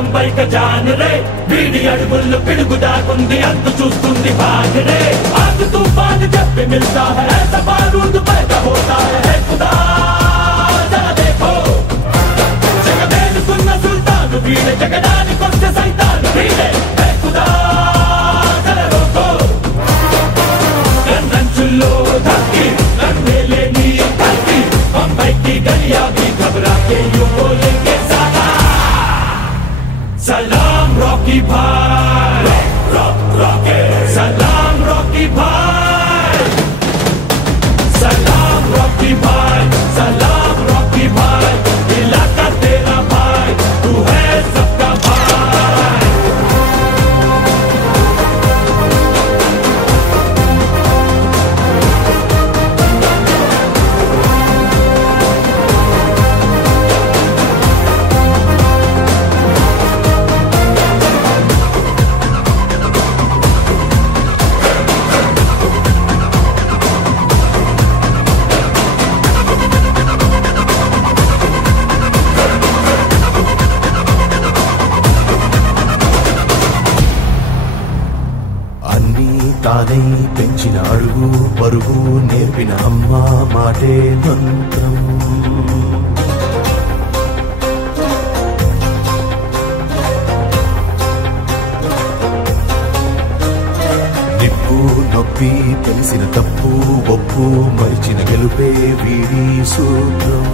बंबई का जान रे बीड़ी अड़गुल पिड़गु दागुंदी अंत चूस्तुंदी भाग रे आग तूफान जब भी मिलता है ऐसा बारूद पैदा होता है खुदा जरा देखो जगदेन सुन्ना सुल्तान भीड़े जगदानी कोस्ते सैतान भीड़े खुदा जरा रोको गन्नंचुल्लो धक्की रंगेले नी धक्की बंबई की गलियां भी घबरा के यूं बोलेंगे सलाम रॉकी भाई रॉकी सलाम रॉकी भाई सलाम रॉकी भाई सलाम रॉकी भाई इलाका तेरा भाई तू है सबका भाई తానై పెంచిన అడుగు పరుగు నేర్పిన అమ్మ మాటే మంత్రం నిప్పు నొప్పి తెలిసిన తప్పు ఒప్పు మరిచిన గెలుపే వీడి సూత్రం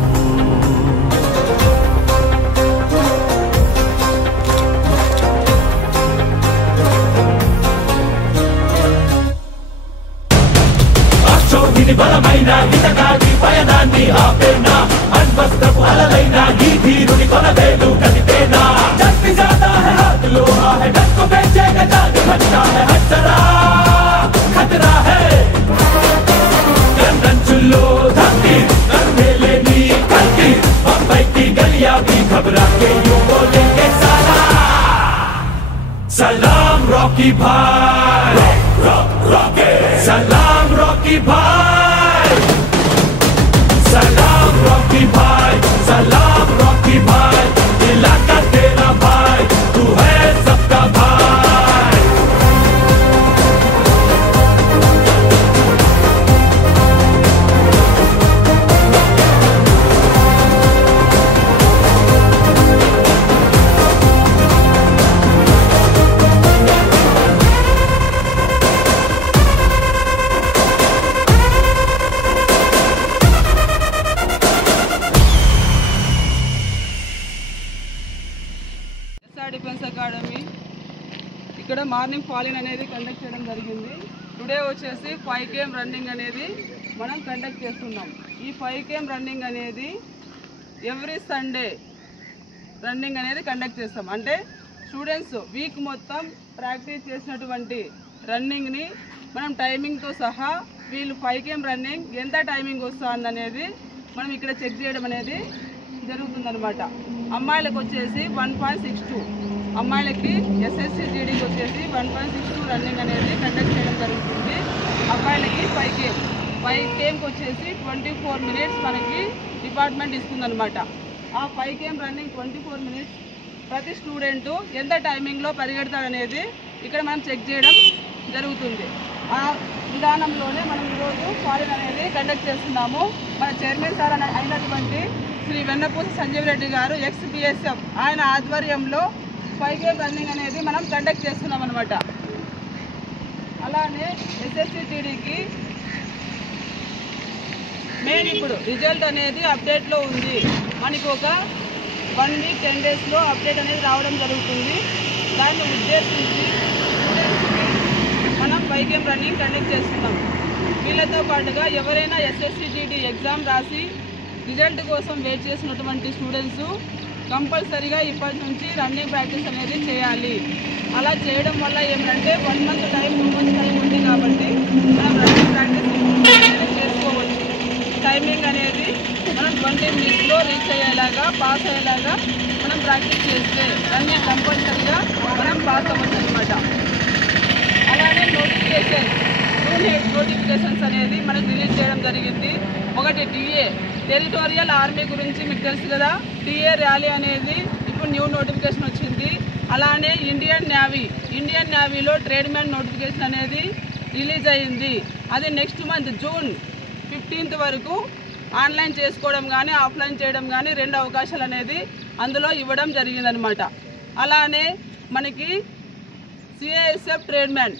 బలమైన ఇతగాడి పయనాన్ని ఆపేనా అన్వస్త్రపు అలలైనా ఈ ధీరుని కొనవేలు కదిపేనా జల్పి జాతా హై హాత్ లోహా హై డర్ కో బేచేగా జాన్ బచతా హై హచ్చరా ఖతరా హై गन्नंचुल्लो धक्की रंगेले नी धक्की बंबई की गलियां भी घबरा के यूं बोलेंगे सलाम रॉकी भाई रॉकी सलाम रॉकी भाई सलाम रॉकी भाई सलाम रॉकी भाई इलाका तेरा भाई तू है सबका भाई డిఫెన్స్ అకాడమీ ఇక్కడ మార్నింగ్ ఫాలిన్ అనేది కండక్ట్ చేయడం జరిగింది. టుడే వచ్చేసి 5 km రన్నింగ్ అనేది మనం కండక్ట్ చేస్తున్నాం. ఈ 5 km రన్నింగ్ అనేది ఎవ్రీ సండే రన్నింగ్ అనేది కండక్ట్ చేస్తాం. అంటే స్టూడెంట్స్ వీక్ మొత్తం ప్రాక్టీస్ చేసినటువంటి రన్నింగ్ని మనం టైమింగ్తో సహా వీళ్ళు 5 km రన్నింగ్ ఎంత టైమింగ్ వస్తుంది అనేది మనం ఇక్కడ చెక్ చేయడం అనేది జరుగుతుందన్నమాట. అమ్మాయిలకు వచ్చేసి 1.62, అమ్మాయిలకి SSC GDకి వచ్చేసి 1.62 రన్నింగ్ అనేది కండక్ట్ చేయడం జరుగుతుంది. అబ్బాయిలకి 5 kmకి వచ్చేసి 24 minutes మనకి డిపార్ట్మెంట్ ఇస్తుందన్నమాట. ఆ 5 km రన్నింగ్ 24 minutes ప్రతి స్టూడెంటు ఎంత టైమింగ్లో పరిగెడతాడనేది ఇక్కడ మనం చెక్ చేయడం జరుగుతుంది. ఆ విధానంలోనే మనం ఈరోజు ఫాలిన్ అనేది కండక్ట్ చేస్తున్నాము. మన చైర్మన్ సార్ అయినటువంటి శ్రీ వెన్నపూస సంజీవ్ రెడ్డి గారు ex-BSF ఆయన ఆధ్వర్యంలో 5 km రన్నింగ్ అనేది మనం కండక్ట్ చేస్తున్నాం అనమాట. అలానే SSC GDకి మెయిన్ ఇప్పుడు రిజల్ట్ అనేది అప్డేట్లో ఉంది. మనకి ఒక 1 week 10 daysలో అప్డేట్ అనేది రావడం జరుగుతుంది. దాన్ని ఉద్దేశించి స్టూడెంట్స్కి మనం 5 km రన్నింగ్ కండక్ట్ చేస్తున్నాం. వీళ్ళతో పాటుగా ఎవరైనా SSC GD ఎగ్జామ్ రాసి రిజల్ట్ కోసం వెయిట్ చేసినటువంటి స్టూడెంట్స్ కంపల్సరీగా ఇప్పటి నుంచి రన్నింగ్ ప్రాక్టీస్ అనేది చేయాలి. అలా చేయడం వల్ల ఏమంటే 1 month టైం 2 months టైం ఉంది కాబట్టి మనం రన్నింగ్ ప్రాక్టీస్ చేసుకోవచ్చు. టైమింగ్ అనేది మనం 20 minutesలో రీచ్ అయ్యేలాగా పాస్ అయ్యేలాగా మనం ప్రాక్టీస్ చేస్తే రన్నింగ్ కంపల్సరీగా మనం పాస్ అవ్వచ్చు అనమాట. అలానే నోటిఫికేషన్స్ అనేది మనకు రిలీజ్ చేయడం జరిగింది. ఒకటి DA టెరిటోరియల్ ఆర్మీ గురించి మీకు తెలుసు కదా. DA ర్యాలీ అనేది ఇప్పుడు ఇప్పుడు న్యూ నోటిఫికేషన్ వచ్చింది. అలానే ఇండియన్ నేవీలో ట్రేడ్ మ్యాన్ నోటిఫికేషన్ అనేది రిలీజ్ అయ్యింది. అది నెక్స్ట్ మంత్ జూన్ 15 వరకు ఆన్లైన్ చేసుకోవడం కానీ ఆఫ్లైన్ చేయడం కానీ 2 అవకాశాలు అనేది అందులో ఇవ్వడం జరిగిందనమాట. అలానే మనకి CISF trade man,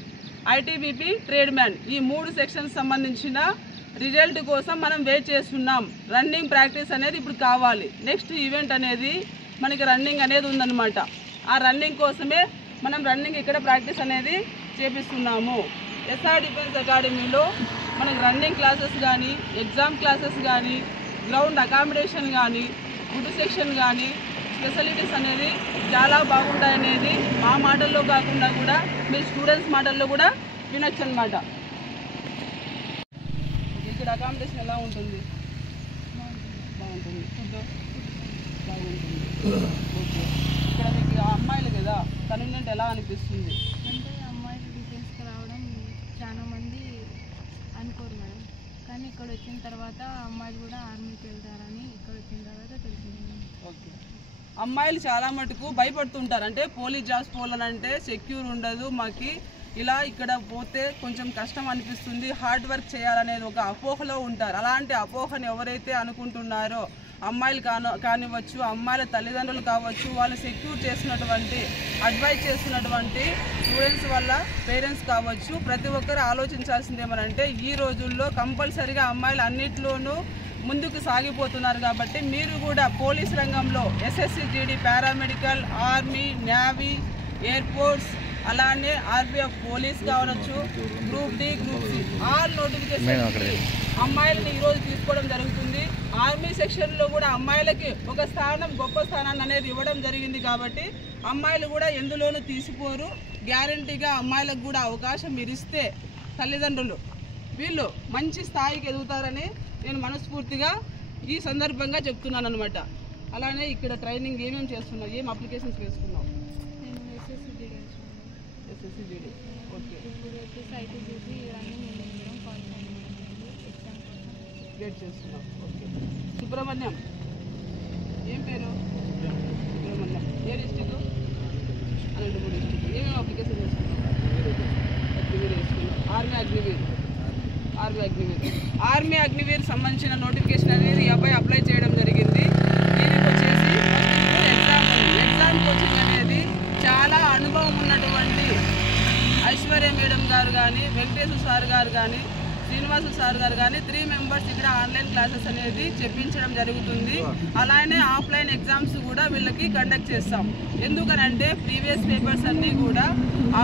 ITBP trade man ఈ 3 సెక్షన్స్ సంబంధించిన రిజల్ట్ కోసం మనం వెయిట్ చేస్తున్నాం. రన్నింగ్ ప్రాక్టీస్ అనేది ఇప్పుడు కావాలి. నెక్స్ట్ ఈవెంట్ అనేది మనకి రన్నింగ్ అనేది ఉందన్నమాట. ఆ రన్నింగ్ కోసమే మనం రన్నింగ్ ఇక్కడ ప్రాక్టీస్ అనేది చేపిస్తున్నాము. ఎస్ఆర్ డిఫెన్స్ అకాడమీలో మనకు రన్నింగ్ క్లాసెస్ కానీ, ఎగ్జామ్ క్లాసెస్ కానీ, గ్రౌండ్ అకామిడేషన్ కానీ, ఫుడ్ సెక్షన్ కానీ ఫెసిలిటీస్ అనేది చాలా బాగుంటాయనేది మా మాటల్లో కాకుండా కూడా మీ స్టూడెంట్స్ మాటల్లో కూడా వినొచ్చు అనమాట. ఇక్కడ అకామిడేషన్ ఎలా ఉంటుంది? బాగుంటుంది. ఫుడ్ బాగుంటుంది. ఓకే. ఇక్కడ మీకు అమ్మాయిలు కదా, కన్వీనియంట్ ఎలా అనిపిస్తుంది? అంటే అమ్మాయిలు డిఫెన్స్కి రావడం చాలా మంది అనుకోరు మేడం, కానీ ఇక్కడ వచ్చిన తర్వాత అమ్మాయిలు కూడా ఆర్మీకి వెళ్తారని ఇక్కడ వచ్చిన తర్వాత తెలిసింది. ఓకే. అమ్మాయిలు చాలా మటుకు భయపడుతుంటారు. అంటే పోలీస్ జాబ్స్ పోవాలంటే సెక్యూర్ ఉండదు, మాకు ఇలా ఇక్కడ పోతే కొంచెం కష్టం అనిపిస్తుంది, హార్డ్ వర్క్ చేయాలనేది ఒక అపోహలో ఉంటారు. అలాంటి అపోహని ఎవరైతే అనుకుంటున్నారో అమ్మాయిలు కానివ్వచ్చు, అమ్మాయిల తల్లిదండ్రులు కావచ్చు, వాళ్ళు సెక్యూర్ చేస్తున్నటువంటి అడ్వైజ్ చేస్తున్నటువంటి స్టూడెంట్స్ వల్ల పేరెంట్స్ కావచ్చు, ప్రతి ఒక్కరు ఆలోచించాల్సింది ఏమనంటే ఈ రోజుల్లో కంపల్సరీగా అమ్మాయిలు అన్నిట్లోనూ ముందుకు సాగిపోతున్నారు. కాబట్టి మీరు కూడా పోలీస్ రంగంలో SSC GD, paramedical, army, navy, air force, అలానే ఆర్పిఎఫ్ పోలీస్ కావచ్చు, group D, group C all notification అమ్మాయిలని ఈరోజు తీసుకోవడం జరుగుతుంది. ఆర్మీ సెక్షన్లో కూడా అమ్మాయిలకి ఒక స్థానం, గొప్ప స్థానాన్ని అనేది ఇవ్వడం జరిగింది. కాబట్టి అమ్మాయిలు కూడా ఎందులోనూ తీసిపోరు. గ్యారంటీగా అమ్మాయిలకు కూడా అవకాశం ఇస్తే తల్లిదండ్రులు వీళ్ళు మంచి స్థాయికి ఎదుగుతారని నేను మనస్ఫూర్తిగా ఈ సందర్భంగా చెప్తున్నాను అనమాట. అలానే ఇక్కడ ట్రైనింగ్ ఏమేమి చేస్తున్నావు, ఏం అప్లికేషన్స్ వేసుకున్నావు? నేను ఎస్ఎస్సి జీడీ ఓకే. ఇప్పుడు వచ్చేసి ఐటీబీపీ రన్నింగ్ ఎగ్జామ్ వెయిట్ చేస్తున్నావు. ఓకే. సుబ్రహ్మణ్యం, ఏం పేరు? సుబ్రహ్మణ్యం. ఏ డిస్టిక్? అనంతపూర్ డిస్టిక్. ఏమేమి అప్లికేషన్ చేసుకున్నావు? అగ్నివీర్ వేసుకున్నావు. ఆర్మీ అగ్నివీర్ సంబంధించిన నోటిఫికేషన్ అనేది ఈ అబ్బాయి అప్లై చేయడం జరిగింది. దీనికి వచ్చేసి ఎగ్జామ్ కోచింగ్ అనేది చాలా అనుభవం ఉన్నటువంటి ఐశ్వర్య మేడం గారు కానీ, వెంకటేశ్వర సార్ గారు కానీ, శ్రీనివాసు సార్ గారు కానీ 3 మెంబర్స్ ఇక్కడ ఆన్లైన్ క్లాసెస్ అనేది చెప్పించడం జరుగుతుంది. అలానే ఆఫ్లైన్ ఎగ్జామ్స్ కూడా వీళ్ళకి కండక్ట్ చేస్తాం. ఎందుకనంటే ప్రీవియస్ పేపర్స్ అన్నీ కూడా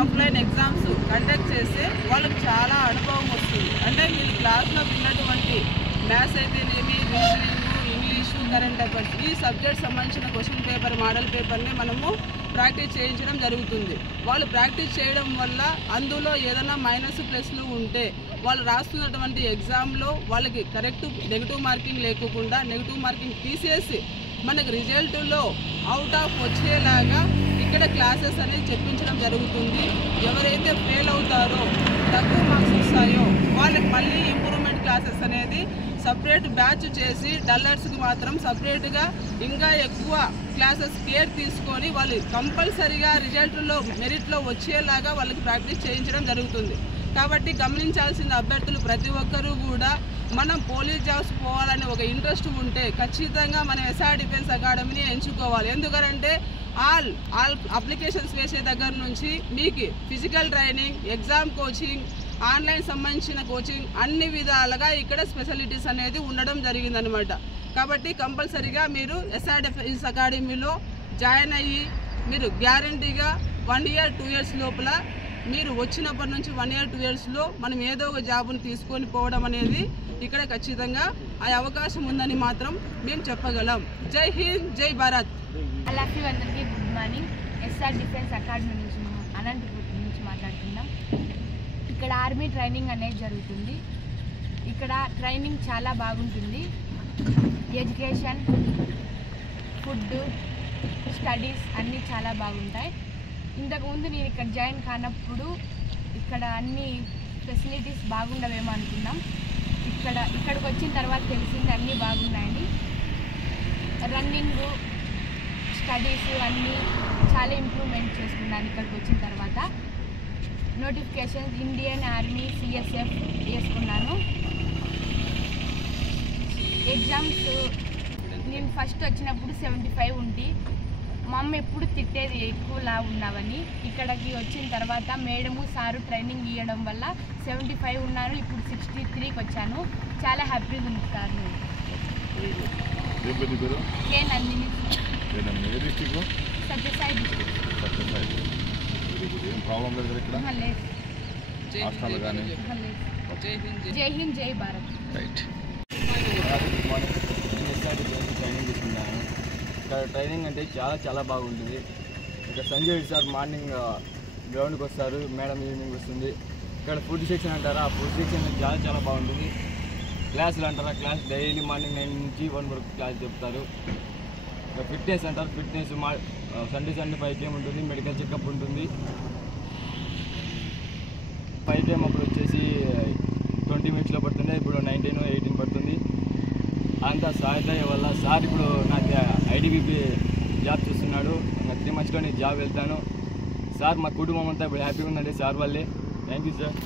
ఆఫ్లైన్ ఎగ్జామ్స్ కండక్ట్ చేస్తే వాళ్ళకి చాలా అనుభవం వస్తుంది. అంటే వీళ్ళు క్లాస్లో విన్నటువంటి మ్యాథ్స్ అయితేనేమి, రీజనింగ్, ఇంగ్లీషు, కరెంట్ అఫైర్స్ ఈ సబ్జెక్ట్ సంబంధించిన క్వశ్చన్ పేపర్, మోడల్ పేపర్ని మనము ప్రాక్టీస్ చేయించడం జరుగుతుంది. వాళ్ళు ప్రాక్టీస్ చేయడం వల్ల అందులో ఏదైనా మైనస్ ప్లస్లు ఉంటే వాళ్ళు రాస్తున్నటువంటి ఎగ్జామ్లో వాళ్ళకి కరెక్ట్ నెగిటివ్ మార్కింగ్ లేకుండా నెగిటివ్ మార్కింగ్ తీసేసి మనకు రిజల్ట్లో అవుట్ ఆఫ్ వచ్చేలాగా ఇక్కడ క్లాసెస్ అనేది చెప్పించడం జరుగుతుంది. ఎవరైతే ఫెయిల్ అవుతారో, తక్కువ మార్క్స్ వస్తాయో వాళ్ళకి మళ్ళీ ఇంప్రూవ్మెంట్ క్లాసెస్ అనేది సపరేట్ బ్యాచ్ చేసి డల్లర్స్కి మాత్రం సపరేట్గా ఇంకా ఎక్కువ క్లాసెస్ కేర్ తీసుకొని వాళ్ళు కంపల్సరీగా రిజల్ట్లో మెరిట్లో వచ్చేలాగా వాళ్ళకి ప్రాక్టీస్ చేయించడం జరుగుతుంది. కాబట్టి గమనించాల్సిన అభ్యర్థులు ప్రతి ఒక్కరూ కూడా మనం పోలీస్ జాబ్స్ పోవాలని ఒక ఇంట్రెస్ట్ ఉంటే ఖచ్చితంగా మనం ఎస్ఆర్ డిఫెన్స్ అకాడమీని ఎంచుకోవాలి. ఎందుకంటే ఆల్ అప్లికేషన్స్ వేసే దగ్గర నుంచి మీకు physical training, exam coaching, online సంబంధించిన కోచింగ్ అన్ని విధాలుగా ఇక్కడ స్పెషాలిటీస్ అనేది ఉండడం జరిగిందనమాట. కాబట్టి కంపల్సరీగా మీరు ఎస్ఆర్ డిఫెన్స్ అకాడమీలో జాయిన్ అయ్యి మీరు గ్యారంటీగా 1 year 2 years లోపల మీరు వచ్చినప్పటి నుంచి 1 year 2 yearsలో మనం ఏదో ఒక జాబ్ని తీసుకొని పోవడం అనేది ఇక్కడ ఖచ్చితంగా ఆ అవకాశం ఉందని మాత్రం మేము చెప్పగలం. జై హింద్, జై భారత్. అలాగే అందరికీ good morning. SR defence academy నుంచి అనంతపూర్ నుంచి మాట్లాడుతున్నాం. ఇక్కడ ఆర్మీ ట్రైనింగ్ అనేది జరుగుతుంది. ఇక్కడ ట్రైనింగ్ చాలా బాగుంటుంది. ఎడ్యుకేషన్, ఫుడ్, స్టడీస్ అన్నీ చాలా బాగుంటాయి. ఇంతకుముందు నేను ఇక్కడ జాయిన్ కానప్పుడు ఇక్కడ అన్ని ఫెసిలిటీస్ బాగుండవేమో అనుకున్నాం. ఇక్కడికి వచ్చిన తర్వాత తెలిసింది అన్నీ బాగున్నాయని. రన్నింగ్, స్టడీస్ అన్నీ చాలా ఇంప్రూవ్మెంట్ చేసుకున్నాను ఇక్కడికి వచ్చిన తర్వాత. నోటిఫికేషన్స్ ఇండియన్ ఆర్మీ సిఎస్ఎఫ్ వేసుకున్నాను. ఎగ్జామ్స్ నేను ఫస్ట్ వచ్చినప్పుడు 75 ఉంది. మా అమ్మ ఎప్పుడు తిట్టేది ఎక్కువలా ఉన్నావని. ఇక్కడికి వచ్చిన తర్వాత మేడము సారు ట్రైనింగ్ ఇవ్వడం వల్ల 75 ఉన్నాను. ఇప్పుడు 63కి వచ్చాను. చాలా హ్యాపీగా ఉంది సార్. కే నందిని, సత్యసాయి డిస్ట్రిక్ట్. జై హింద్ జై భారత్. ట్రైనింగ్ తీసుకున్నాను. ఇక్కడ ట్రైనింగ్ అంటే చాలా బాగుంటుంది. ఇక్కడ సంజయ్ సార్ మార్నింగ్ గ్రౌండ్కి వస్తారు, మేడం ఈవినింగ్ వస్తుంది. ఇక్కడ ఫుడ్ సెక్షన్ అంటారా, ఆ ఫుడ్ సెక్షన్ చాలా బాగుంటుంది. క్లాసులు అంటారా, క్లాస్ డైలీ మార్నింగ్ 9 నుంచి 1 వరకు క్లాస్ చెప్తారు. ఇంకా ఫిట్నెస్ అంటారు, ఫిట్నెస్ సండే 5km ఉంటుంది. మెడికల్ చెకప్ ఉంటుంది. 5km అప్పుడు వచ్చేసి 20 minutesలో పడుతుంది. ఇప్పుడు 19-18 పడుతుంది. అంతా సాయిదయ వల్ల సార్ ఇప్పుడు నాకు ఐడిబిపి జాబ్ చేస్తున్నాడు. 3 monthsలో నేను జాబ్ వెళ్తాను. సార్ మా కుటుంబం అంతా ఇప్పుడు హ్యాపీగా ఉందండి సార్ వల్లే. Thank you sir.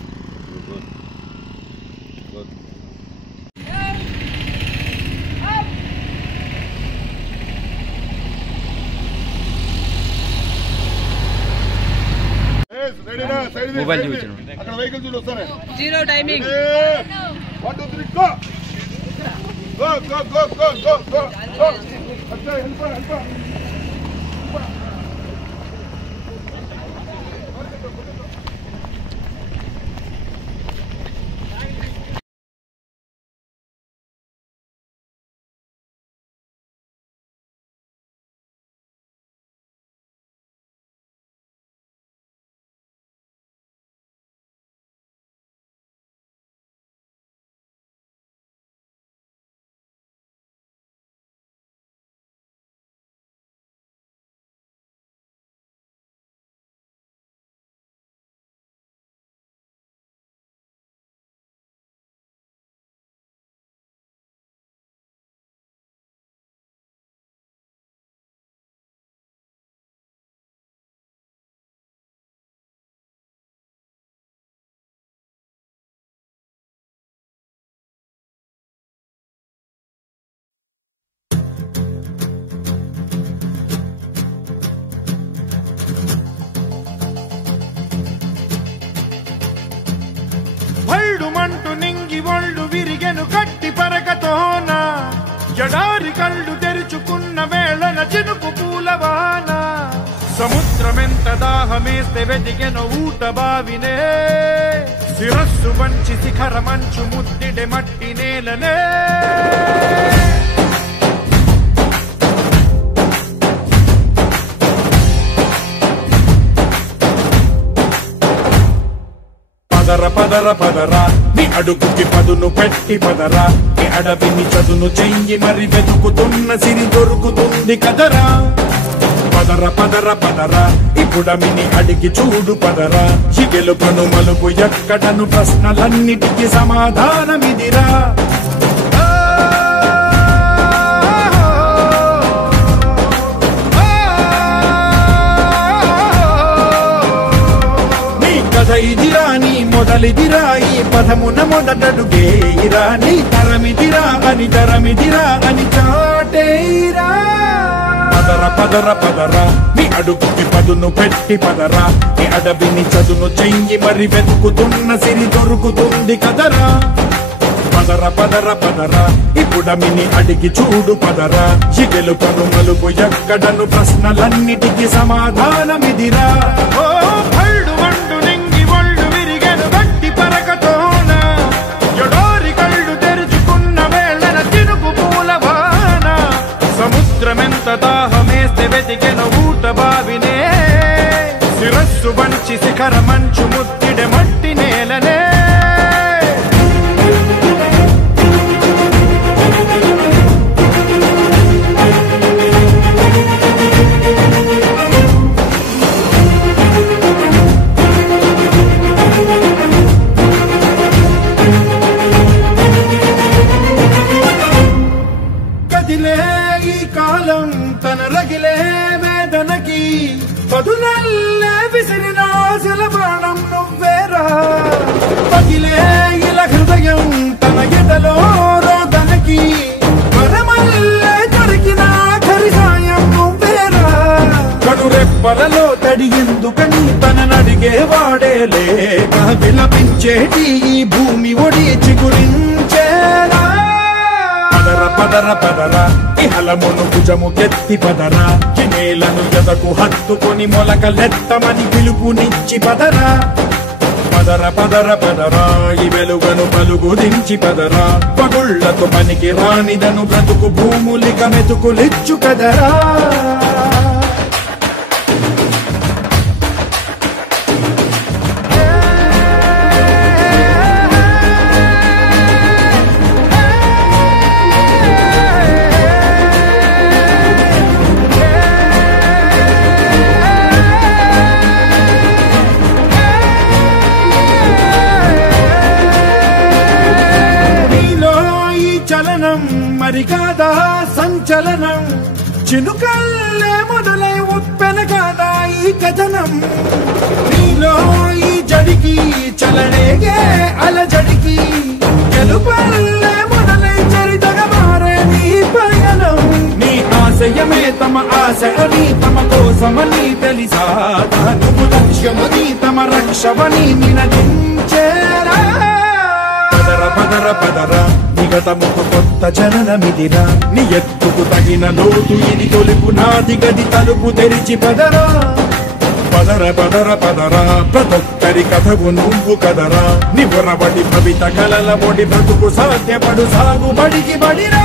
మొబైల్ చూపించండి. అక్కడ వెహికల్ చూడు వస్తారా? 0 timing. 1 2 3 go go go go go go go go. అచ్చా హెల్ప్. మంటు నింగి ఒళ్ళు విరిగెను గట్టి పరకతోన జడారి కళ్ళు తెరుచుకున్న వేళన చినుకు పూలవాన సముద్రమెంత దాహమేస్తే వెతికెను ఊట బావినే శిరస్సు వంచి శిఖర మంచు ముద్దిడె మట్టి నేలనే పదరా నీ అడుగుకి పదును పెట్టి పదరా నీ అడవిని చదును చెయ్యి మరి వెతుకుతున్న సిరి దొరుకుతుంది కదరా పదరా ఇప్పుడమిని అడిగి చూడు పదరా ఈ గెలుపను మలుపు ఎక్కడను ప్రశ్నలన్నిటికీ సమాధానమిదిరా ఇదిరా నీ మొదలిదిరా ఈ పదమున మొదటడుగేయిరా నీ తరమిదిరా అని చాటేయిరా పదరా నీ అడుగుకి పదును పెట్టి పదరా నీ అడవిని చదును చెయ్యి మరి వెతుకుతున్న సిరి దొరుకుతుంది కదరా పదరా ఇప్పుడమిని అడిగి చూడు పదరా ఈ గెలుపను మలుపు ఎక్కడను ప్రశ్నలన్నిటికీ సమాధానమిదిరా ఓ భళ్ళు మండు నింగి ఒళ్ళు విరిగెను గట్టి పరకతోన జడోరి కళ్ళు తెరుచుకున్న వేళన చినుకు పూలవాన సముద్రమెంత దాహమేస్తే వెతికెను ఊట బావినే శిరస్సు వంచి శిఖర మంచు ముద్దిడె మట్టి నేలనే కదిలే ఈ కాలం తన రగిలే పదునల్లే విసిరిన ఆశల ప్రాణం నువ్వేరా పగిలే ఇలా హృదయం తన ఎదలో రోదనకి వరమల్లే దొరికిన ఆఖరి సాయం నువ్వేరా కనురెప్పలలో తడి ఎందుకని తననడిగే వాడేలే విలపించేటి ఈ భూమి ఒడి చిగురించేరా పదర పదర ఇహలమును భుజము కెత్తి పదరా నేలను ఎదకు హత్తుకొని మొలకలెత్తమని పిలుపునిచ్చి పదరా పదర పదర పదరా ఈ వెలుగను పలుగు దించి పదరా పగుళ్లకు పనికి రానిదను బ్రతుకు భూములిక మెతుకులిచ్చు కదరా మరి కాదా సంచలనం చినుకల్లే మొదలై ఉప్పెన కాదా ఈ కథనం నీలో ఈ జడికి చలనేగే అలజడికి గెలుపల్లే మొదలై చరితగా మారే నీ పయనం నీ ఆశయమే తమ ఆశ అని తమ కోసమని తెలిసా నువ్వు లక్ష్యమని తమ రక్షమని నినదించేరా పదర పదర పదర నిగతముకు కొత్త జననమిదిరా నీ ఎత్తుకు తగిన లోతు ఇది తొలుపు నాది గది తలుపు తెరిచి పదరా పదర పదర పదరా ప్రతొక్కరి కథకు నువ్వు కదరా నివరబడి భవిత కలల మొడి బ్రతుకు సాధ్యపడు సాగుబడికి బడిరా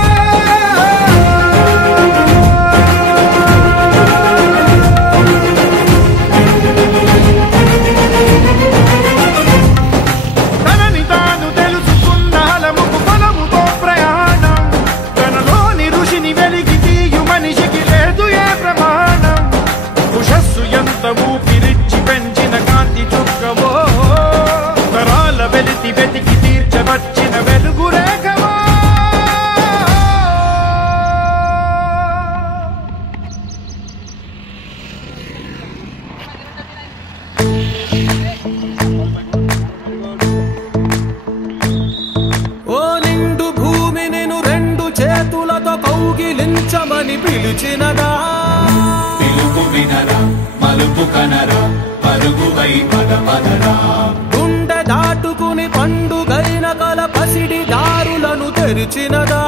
కౌగిలించమని పిలిచినదా పిలుపు వినరా మలుపు కనరా పరుగువై పద పదరా గుండె దాటుకుని పండుగైన కల పసిడి దారులను తెరిచినదా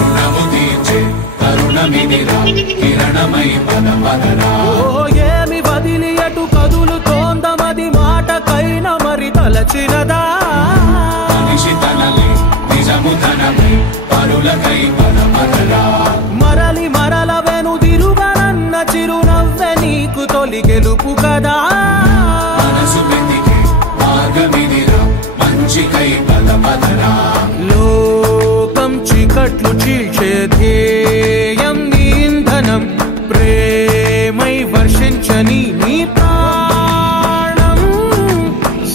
రుణము తీర్చే కరుణమిదిరా కిరణమై పద పదరా ఓ ఏమి వదిలి అటు కదులుతోందమది మాటకైన మరి తలచినదా మనిషి తనలే నిజము తనపై పరులకై పద పదరా మరలి మరల వెనుదిరుగనన్న చిరునవ్వె నీకు తొలి గెలుపు కదా మనసు వెతికే మార్గమిదిరా మంచికై పద పదరా లోకం చీకట్లు చీల్చే ధ్యేయం నీ ఇంధనం ప్రేమై వర్షించని నీ ప్రాణం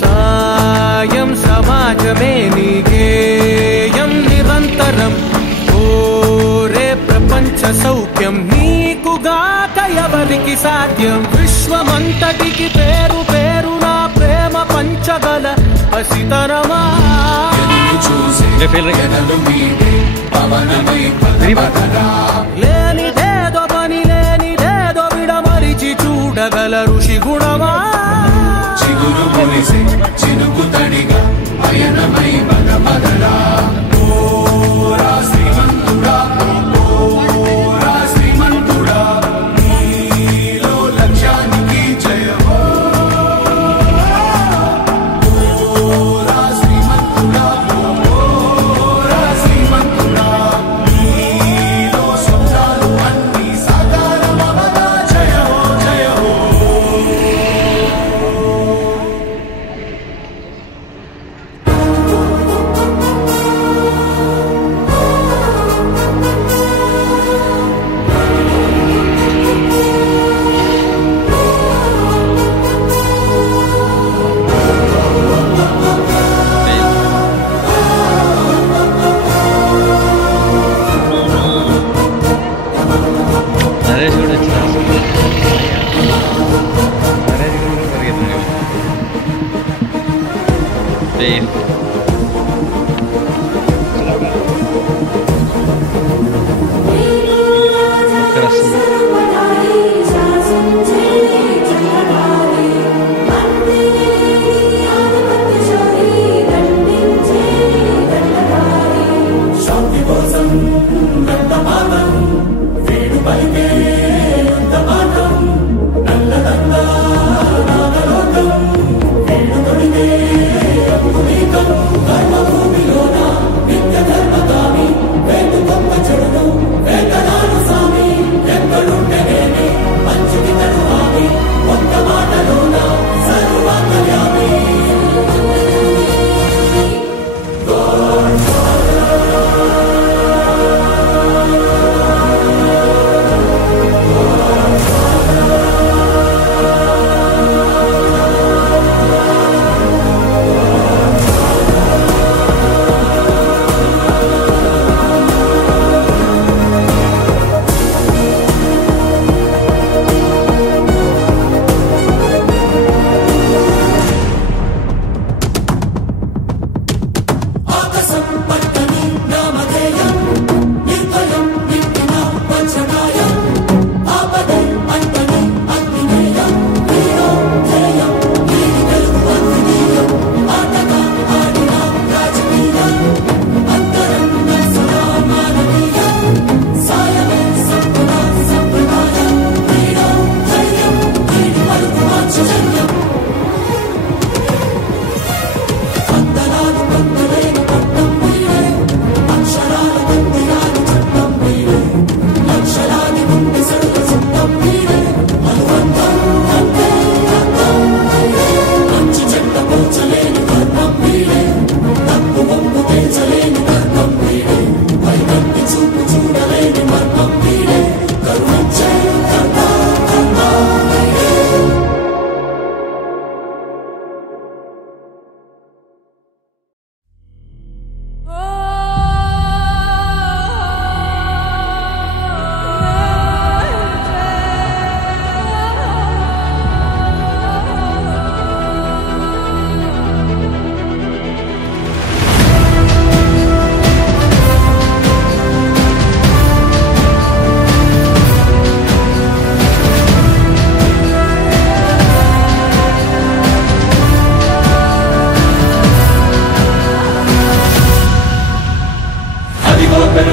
సాయం సమాజమే నీ గేయం నిరంతరం ఓరే ప్రపంచ సౌఖ్యం నీకుగాక ఎవరికి సాధ్యం విశ్వమంతటికి పేరు పేరు నా ప్రేమ పంచగల పసితరమా లేనిదేదో పని లేనిదేదో విడమరిచి చూడగల ఋషి గుణమా చిగురు పొలిసే చినుకు తడిగా అయనమై పద పదరా ఓరా శ్రీమంతుడా ఓరా శ్రీమంతుడా నీలో లక్ష్యానికి జయమో ఓరా శ్రీమంతుడా ఓరా శ్రీమంతుడా నీలో స్వప్నాలు అన్ని సాకారమవగా జయమో జయమో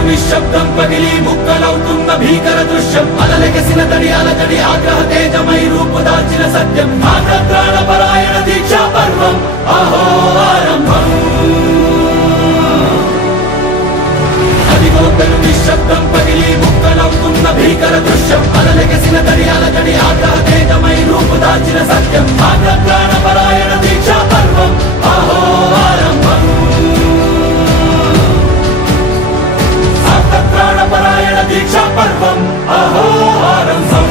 నిశ్శబ్దం పగిలి ముక్కలవుతున్న భీకర దృశ్యం అలలెగసిన తడి అలజడి ఆగ్రహ తేజమై రూపుదాల్చిన సత్యం ఆగ్రహ పరాయణ దీక్షా పర్వం అహో ఆరంభం అదిగో పెను నిశ్శబ్దం పగిలి ముక్కలవుతున్న భీకర దృశ్యం అలలెగసిన తడి అలజడి ఆగ్రహ తేజమై రూపుదాల్చిన సత్యం ఆగ్రహ పరాయణ దీక్షా పర్వం అహో ఆరంభం ప్రాణపరాయణ దీక్షా పర్వం అహో ఆరంభం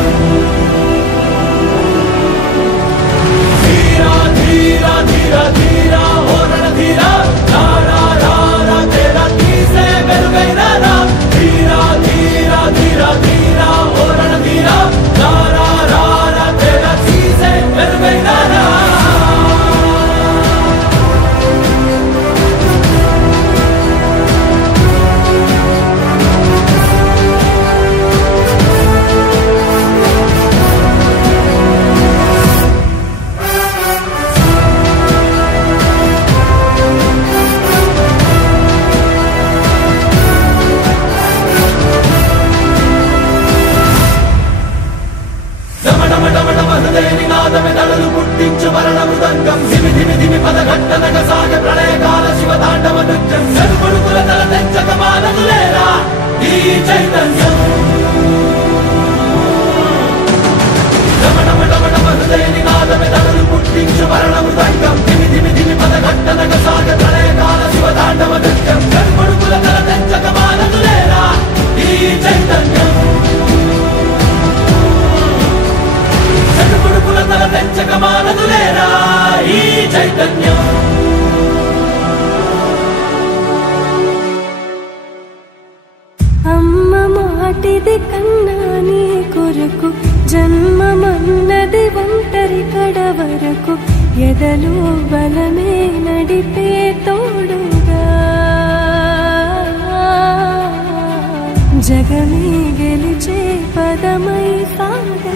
ధీరా ధీరా ధీరా ధీరా ఓరణ ధీరా రారా రారా తేరా తీసే వెలుగైన రా ధీరా ధీరా ధీరా ధీరా ఓరణ ధీరా రారా రారా తేరా తీసే వెలుగైన రా నినాదమెదళలు పుట్టించు మరణ మృదంగం ధిమి ధిమి ధిమి పదఘట్టనగ సాగ ప్రళయకాల శివ తాండవ నృత్యం చెరుపడుకుల తల తెంచక మానదులేరా ఈ చైతన్యం హృదయ నినాదమెదళలు పుట్టించు మరణ మృదంగం ధిమి ధిమి ధిమి పదఘట్టనగ సాగ ప్రళయకాల శివ తాండవ నృత్యం చెరుపడుకుల తల తెంచక మానదులేరా ఈ చైతన్యం తల తెంచక మానదులేరా ఈ చైతన్యం అమ్మ మాటిది కన్నా నీ కొరకు జన్మమన్నది ఒంటరి కడ వరకు ఎదలు బలమే నడిపే తోడుగా జగమే గెలిచే పదమై సాగగా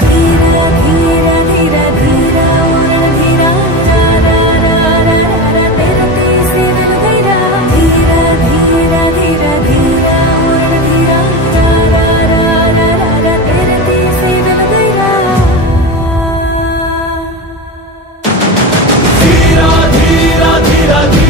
ధీర ధీర ధీర ధీర ఉరణ ధీర తెరతే సివల ధీర ధీర ధీర ధీర ధీర ఉరణ ధీర తెరతే సివల ధీర ధీర ధీర ధీర ధీర